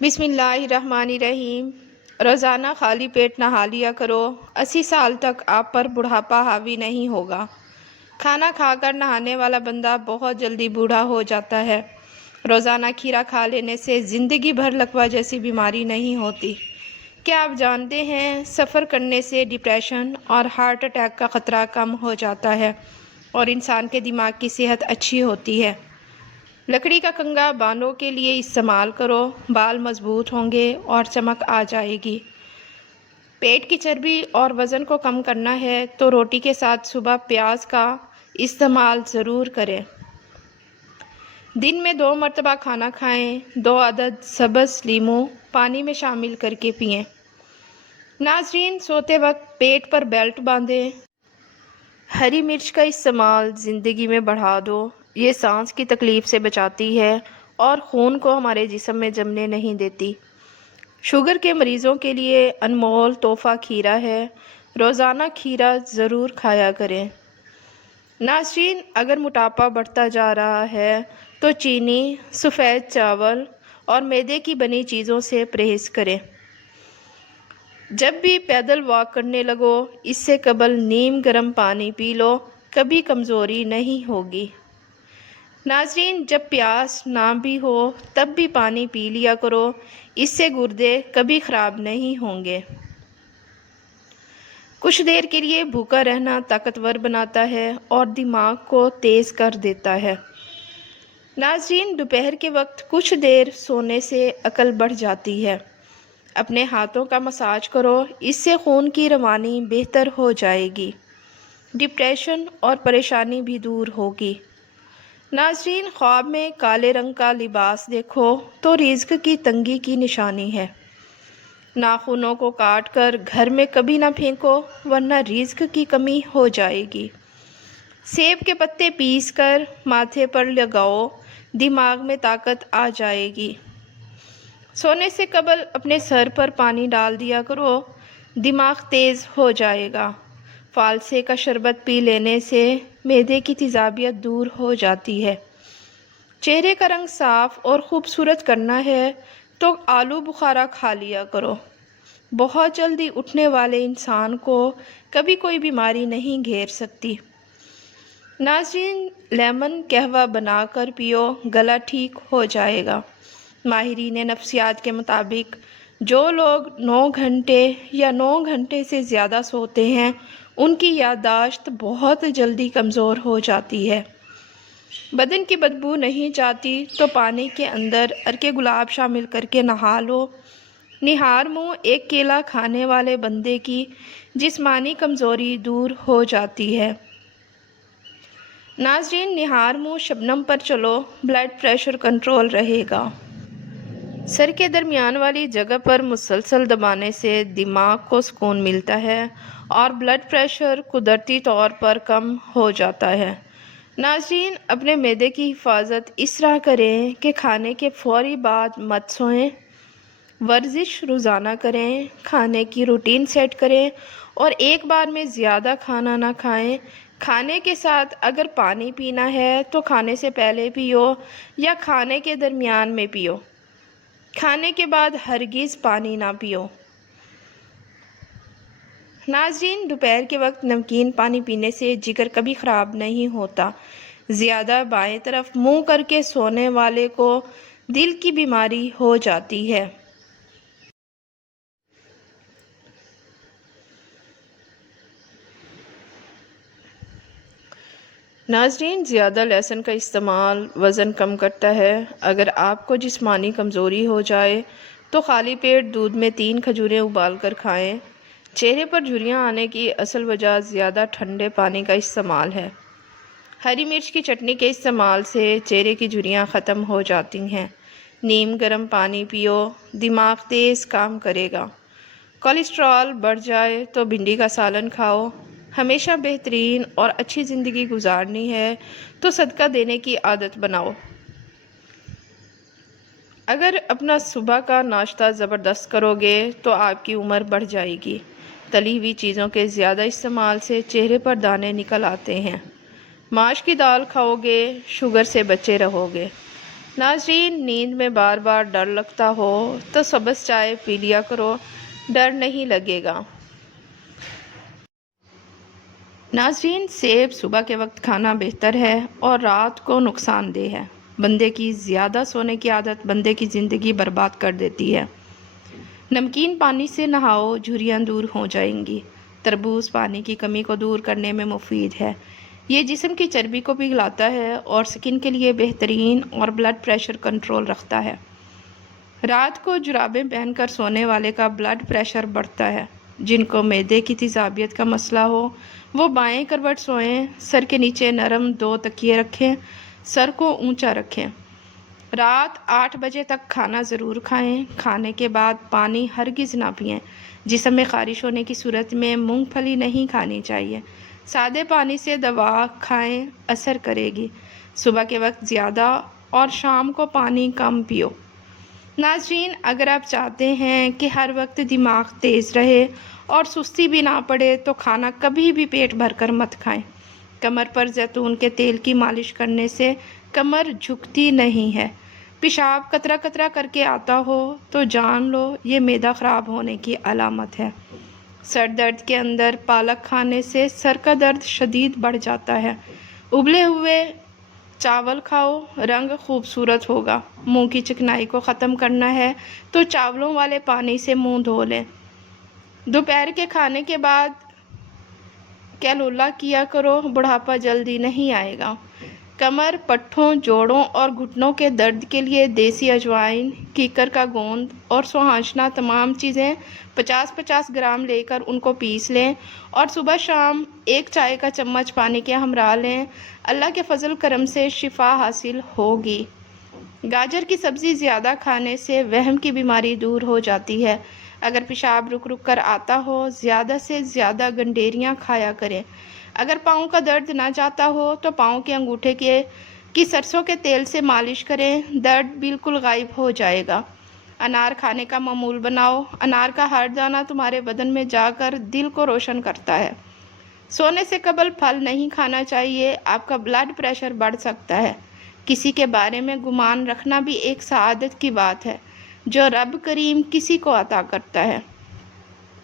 بسم اللہ الرحمن الرحیم۔ روزانہ خالی پیٹ نہا لیا کرو، 80 سال تک آپ پر بڑھاپا حاوی نہیں ہوگا۔ کھانا کھا کر نہانے والا بندہ بہت جلدی بوڑھا ہو جاتا ہے۔ روزانہ کھیرا کھا لینے سے زندگی بھر لکوہ جیسی بیماری نہیں ہوتی۔ کیا آپ جانتے ہیں سفر کرنے سے ڈپریشن اور ہارٹ اٹیک کا خطرہ کم ہو جاتا ہے اور انسان کے دماغ کی صحت اچھی ہوتی ہے۔ لکڑی کا کنگھا بالوں کے لیے استعمال کرو، بال مضبوط ہوں گے اور چمک آ جائے گی۔ پیٹ کی چربی اور وزن کو کم کرنا ہے تو روٹی کے ساتھ صبح پیاز کا استعمال ضرور کریں۔ دن میں 2 مرتبہ کھانا کھائیں، 2 عدد سبز لیموں پانی میں شامل کر کے پئیں۔ ناظرین، سوتے وقت پیٹ پر بیلٹ باندھیں۔ ہری مرچ کا استعمال زندگی میں بڑھا دو، یہ سانس کی تکلیف سے بچاتی ہے اور خون کو ہمارے جسم میں جمنے نہیں دیتی۔ شوگر کے مریضوں کے لیے انمول تحفہ کھیرا ہے، روزانہ کھیرا ضرور کھایا کریں۔ ناظرین، اگر موٹاپا بڑھتا جا رہا ہے تو چینی، سفید چاول اور میدے کی بنی چیزوں سے پرہیز کریں۔ جب بھی پیدل واک کرنے لگو، اس سے قبل نیم گرم پانی پی لو، کبھی کمزوری نہیں ہوگی۔ ناظرین، جب پیاس نہ بھی ہو تب بھی پانی پی لیا کرو، اس سے گردے کبھی خراب نہیں ہوں گے۔ کچھ دیر کے لیے بھوکا رہنا طاقتور بناتا ہے اور دماغ کو تیز کر دیتا ہے۔ ناظرین، دوپہر کے وقت کچھ دیر سونے سے عقل بڑھ جاتی ہے۔ اپنے ہاتھوں کا مساج کرو، اس سے خون کی روانی بہتر ہو جائے گی، ڈپریشن اور پریشانی بھی دور ہوگی۔ ناظرین، خواب میں کالے رنگ کا لباس دیکھو تو رزق کی تنگی کی نشانی ہے۔ ناخنوں کو کاٹ کر گھر میں کبھی نہ پھینکو ورنہ رزق کی کمی ہو جائے گی۔ سیب کے پتے پیس کر ماتھے پر لگاؤ، دماغ میں طاقت آ جائے گی۔ سونے سے قبل اپنے سر پر پانی ڈال دیا کرو، دماغ تیز ہو جائے گا۔ فالسے کا شربت پی لینے سے معدے کی تیزابیت دور ہو جاتی ہے۔ چہرے کا رنگ صاف اور خوبصورت کرنا ہے تو آلو بخارا کھا لیا کرو۔ بہت جلدی اٹھنے والے انسان کو کبھی کوئی بیماری نہیں گھیر سکتی۔ ناظرین، لیمن قہوہ بنا کر پیو، گلا ٹھیک ہو جائے گا۔ ماہرین نفسیات کے مطابق جو لوگ 9 گھنٹے یا 9 گھنٹے سے زیادہ سوتے ہیں ان کی یادداشت بہت جلدی کمزور ہو جاتی ہے۔ بدن کی بدبو نہیں جاتی تو پانی کے اندر عرق گلاب شامل کر کے نہا لو۔ نہار منہ ایک کیلا کھانے والے بندے کی جسمانی کمزوری دور ہو جاتی ہے۔ ناظرین، نہار منہ شبنم پر چلو، بلڈ پریشر کنٹرول رہے گا۔ سر کے درمیان والی جگہ پر مسلسل دبانے سے دماغ کو سکون ملتا ہے اور بلڈ پریشر قدرتی طور پر کم ہو جاتا ہے۔ ناظرین، اپنے معدے کی حفاظت اس طرح کریں کہ کھانے کے فوری بعد مت سوئیں، ورزش روزانہ کریں، کھانے کی روٹین سیٹ کریں اور ایک بار میں زیادہ کھانا نہ کھائیں۔ کھانے کے ساتھ اگر پانی پینا ہے تو کھانے سے پہلے پیو یا کھانے کے درمیان میں پیو، کھانے کے بعد ہرگز پانی نہ پیو۔ ناظرین، دوپہر کے وقت نمکین پانی پینے سے جگر کبھی خراب نہیں ہوتا۔ زیادہ بائیں طرف منہ کر کے سونے والے کو دل کی بیماری ہو جاتی ہے۔ ناظرین، زیادہ لہسن کا استعمال وزن کم کرتا ہے۔ اگر آپ کو جسمانی کمزوری ہو جائے تو خالی پیٹ دودھ میں 3 کھجوریں ابال کر کھائیں۔ چہرے پر جھریاں آنے کی اصل وجہ زیادہ ٹھنڈے پانی کا استعمال ہے۔ ہری مرچ کی چٹنی کے استعمال سے چہرے کی جھریاں ختم ہو جاتی ہیں۔ نیم گرم پانی پیو، دماغ تیز کام کرے گا۔ کولیسٹرول بڑھ جائے تو بھنڈی کا سالن کھاؤ۔ ہمیشہ بہترین اور اچھی زندگی گزارنی ہے تو صدقہ دینے کی عادت بناؤ۔ اگر اپنا صبح کا ناشتہ زبردست کرو گے تو آپ کی عمر بڑھ جائے گی۔ تلی ہوئی چیزوں کے زیادہ استعمال سے چہرے پر دانے نکل آتے ہیں۔ ماش کی دال کھاؤ گے، شوگر سے بچے رہو گے۔ नाज़रीन, नींद में बार बार डर लगता हो तो सब्ज़ चाय पी लिया करो, डर नहीं लगेगा। नाज़रीन, सेब सुबह के वक्त खाना बेहतर है और रात को नुकसानदेह है। बंदे की ज़्यादा सोने की आदत बंदे की ज़िंदगी बर्बाद कर देती है। नमकीन पानी से नहाओ, झुर्रियाँ दूर हो जाएंगी। तरबूज पानी की कमी को दूर करने में मुफीद है। ये जिस्म की चर्बी को पिघलाता है और स्किन के लिए बेहतरीन और ब्लड प्रेशर कंट्रोल रखता है। रात को जुराबें पहनकर सोने वाले का ब्लड प्रेशर बढ़ता है। जिनको मैदे की तेज़ाबियत का मसला हो वो बाएं करवट सोएं, सर के नीचे नरम 2 तकिए रखें, सर को ऊंचा रखें। रात 8 बजे तक खाना ज़रूर खाएं। खाने के बाद पानी हरगिज़ ना पिएं। जिस्म में ख़ारिश होने की सूरत में मूंगफली नहीं खानी चाहिए। सादे पानी से दवा खाएं, असर करेगी। सुबह के वक्त ज़्यादा और शाम को पानी कम पियो। नाज़रीन, अगर आप चाहते हैं कि हर वक्त दिमाग तेज़ रहे और सुस्ती भी ना पड़े तो खाना कभी भी पेट भरकर मत खाएं। कमर पर जैतून के तेल की मालिश करने से कमर झुकती नहीं है। पेशाब कतरा कतरा करके आता हो तो जान लो ये मैदा ख़राब होने की अलामत है। सर दर्द के अंदर पालक खाने से सर का दर्द शदीद बढ़ जाता है। उबले हुए चावल खाओ, रंग खूबसूरत होगा। मुंह की चिकनाई को ख़त्म करना है तो चावलों वाले पानी से मुंह धो लें। दोपहर के खाने के बाद कैलोला किया करो, बुढ़ापा जल्दी नहीं आएगा। कमर, पट्ठों, जोड़ों और घुटनों के दर्द के लिए देसी अजवाइन, कीकर का गोंद और सुहांजना तमाम चीज़ें 50-50 ग्राम लेकर उनको पीस लें और सुबह शाम 1 चाय का चम्मच पानी के हमरा लें। अल्लाह के फजल करम से शिफा हासिल होगी। गाजर की सब्ज़ी ज़्यादा खाने से वहम की बीमारी दूर हो जाती है। अगर पेशाब रुक रुक कर आता हो, ज़्यादा से ज़्यादा गंडेरियाँ खाया करें। अगर पाँव का दर्द ना जाता हो तो पाँव के अंगूठे की सरसों के तेल से मालिश करें, दर्द बिल्कुल गायब हो जाएगा। अनार खाने का मामूल बनाओ। अनार का हर दाना तुम्हारे बदन में जाकर दिल को रोशन करता है। सोने से कबल फल नहीं खाना चाहिए, आपका ब्लड प्रेशर बढ़ सकता है। किसी के बारे में गुमान रखना भी एक सआदत की बात है जो रब करीम किसी को अता करता है।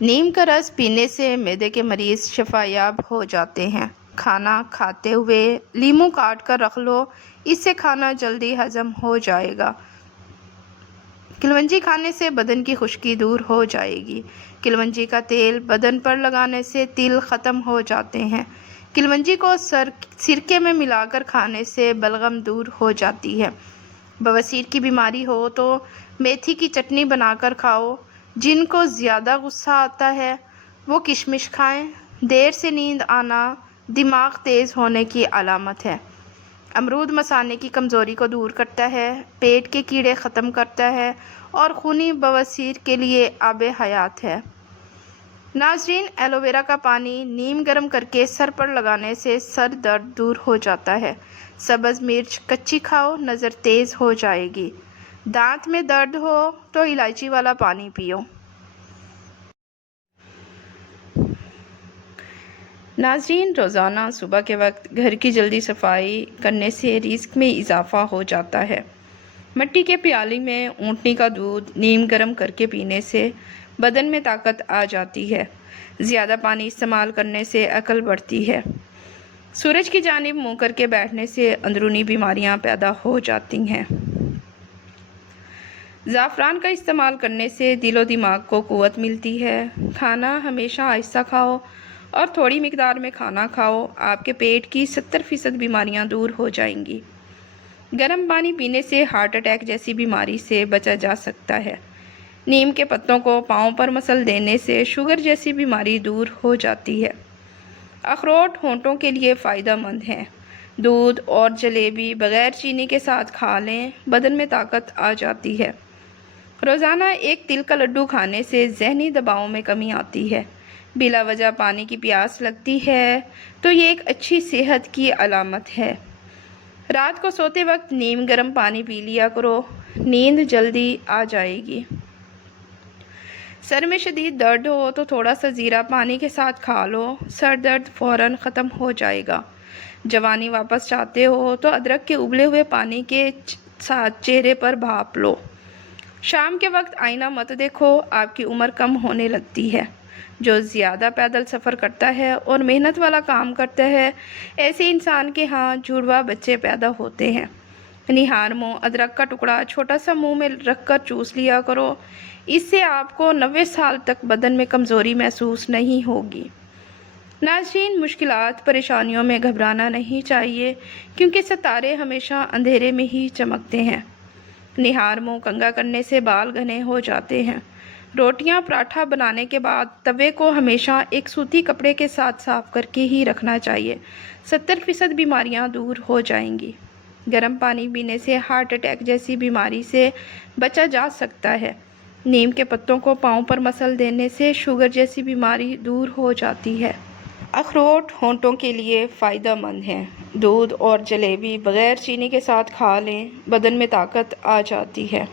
नीम का रस पीने से मैदे के मरीज़ शफायाब हो जाते हैं। खाना खाते हुए लीमू काट कर रख लो, इससे खाना जल्दी हजम हो जाएगा। किलवंजी खाने से बदन की खुश्की दूर हो जाएगी। किलवंजी का तेल बदन पर लगाने से तिल ख़त्म हो जाते हैं। किलवंजी को सिरके में मिलाकर खाने से बलगम दूर हो जाती है। बवासीर की बीमारी हो तो मेथी की चटनी बनाकर खाओ। जिनको ज़्यादा गुस्सा आता है वो किशमिश खाएं। देर से नींद आना दिमाग तेज़ होने की अलामत है। अमरूद मसाने की कमज़ोरी को दूर करता है, पेट के कीड़े ख़त्म करता है और खूनी बवासीर के लिए आब हयात है। नाज़रीन, एलोवेरा का पानी नीम गर्म करके सर पर लगाने से सर दर्द दूर हो जाता है। सब्ज़ मिर्च कच्ची खाओ, नज़र तेज़ हो जाएगी। दांत में दर्द हो तो इलायची वाला पानी पियो। नाज़रीन, रोज़ाना सुबह के वक्त घर की जल्दी सफाई करने से रिस्क में इजाफ़ा हो जाता है। मिट्टी के प्याली में ऊँटनी का दूध नीम गर्म करके पीने से बदन में ताकत आ जाती है। ज़्यादा पानी इस्तेमाल करने से अकल बढ़ती है। सूरज की जानिब मुँह करके बैठने से अंदरूनी बीमारियां पैदा हो जाती हैं। ज़ाफ़रान का इस्तेमाल करने से दिलो दिमाग को क़ुव्वत मिलती है। खाना हमेशा आहिस्ता खाओ और थोड़ी मिकदार में खाना खाओ। आपके पेट की 70% बीमारियां दूर हो जाएंगी। गर्म पानी पीने से हार्ट अटैक जैसी बीमारी से बचा जा सकता है। नीम के पत्तों को पाँव पर मसल देने से शुगर जैसी बीमारी दूर हो जाती है। अखरोट होंठों के लिए फ़ायदेमंद हैं। दूध और जलेबी बग़ैर चीनी के साथ खा लें, बदन में ताकत आ जाती है। रोज़ाना एक तिल का लड्डू खाने से ज़हनी दबाव में कमी आती है। बिला वजह पानी की प्यास लगती है तो ये एक अच्छी सेहत की अलामत है। रात को सोते वक्त नीम गर्म पानी पी लिया करो, नींद जल्दी आ जाएगी। सर में शदीद दर्द हो तो थोड़ा सा ज़ीरा पानी के साथ खा लो, सर दर्द फ़ौरन ख़त्म हो जाएगा। जवानी वापस चाहते हो तो अदरक के उबले हुए पानी के साथ चेहरे पर भाप लो। शाम के वक्त आईना मत देखो, आपकी उम्र कम होने लगती है। जो ज़्यादा पैदल सफ़र करता है और मेहनत वाला काम करता है, ऐसे इंसान के यहाँ जुड़वा बच्चे पैदा होते हैं। निहार मुँह अदरक का टुकड़ा छोटा सा मुंह में रखकर चूस लिया करो। इससे आपको 90 साल तक बदन में कमज़ोरी महसूस नहीं होगी। नाज़रीन, मुश्किलात परेशानियों में घबराना नहीं चाहिए, क्योंकि सितारे हमेशा अंधेरे में ही चमकते हैं। निहार मुँह कंघा करने से बाल घने हो जाते हैं। रोटियां पराठा बनाने के बाद तवे को हमेशा एक सूती कपड़े के साथ साफ करके ही रखना चाहिए। 70% बीमारियां दूर हो जाएंगी। गर्म पानी पीने से हार्ट अटैक जैसी बीमारी से बचा जा सकता है। नीम के पत्तों को पाँव पर मसल देने से शुगर जैसी बीमारी दूर हो जाती है। अखरोट होंठों के लिए फ़ायदेमंद है। दूध और जलेबी बग़ैर चीनी के साथ खा लें, बदन में ताकत आ जाती है।